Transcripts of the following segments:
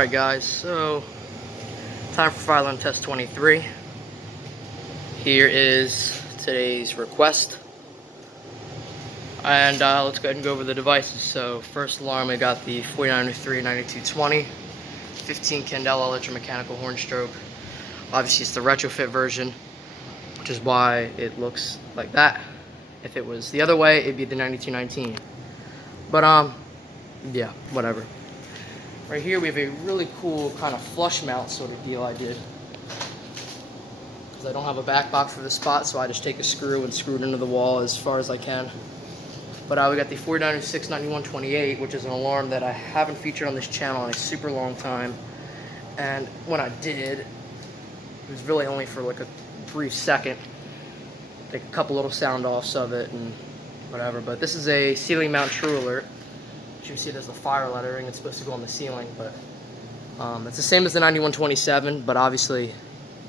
Alright guys, so time for fire alarm test 23. Here is today's request. And let's go ahead and go over the devices. So first alarm, we got the 4903 9220, 15 Candela electromechanical horn strobe. Obviously it's the retrofit version, which is why it looks like that. If it was the other way, it'd be the 9219. But yeah, whatever. Right here we have a really cool kind of flush mount sort of deal I did. Because I don't have a back box for this spot, so I just take a screw and screw it into the wall as far as I can. But we got the 4906 9128, which is an alarm that I haven't featured on this channel in a super long time. And when I did, it was really only for like a brief second. Like a couple little sound offs of it and whatever. But this is a ceiling mount True Alert. You can see there's the fire lettering. It's supposed to go on the ceiling, but it's the same as the 9127, but obviously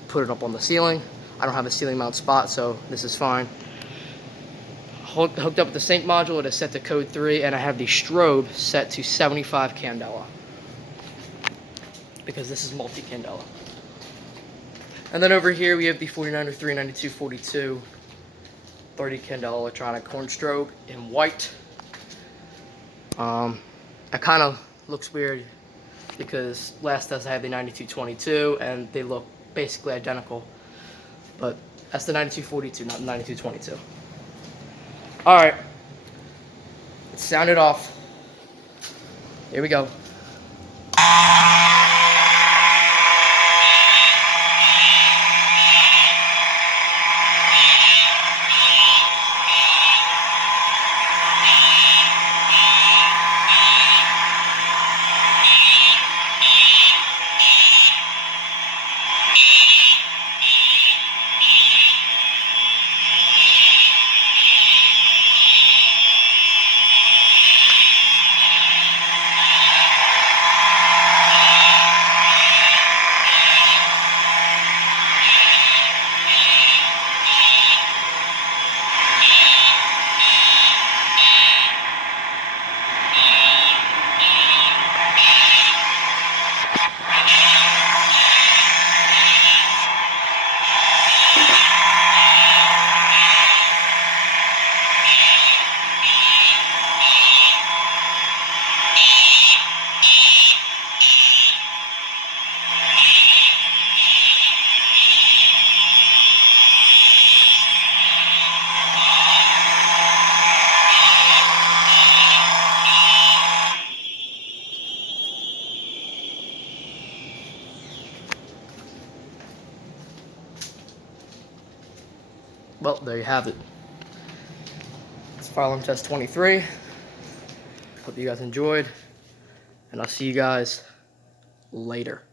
put it up on the ceiling. I don't have a ceiling mount spot, so this is fine. Hooked up with the sync module, it is set to code 3, and I have the strobe set to 75 Candela because this is multi-Candela. And then over here we have the 4903 9242 30 Candela electronic horn strobe in white. It kind of looks weird because last test I had the 9222 and they look basically identical, but that's the 9242, not the 9222. Alright, let's sound it off. Here we go. Well, there you have it. It's fire alarm test 23. Hope you guys enjoyed, and I'll see you guys later.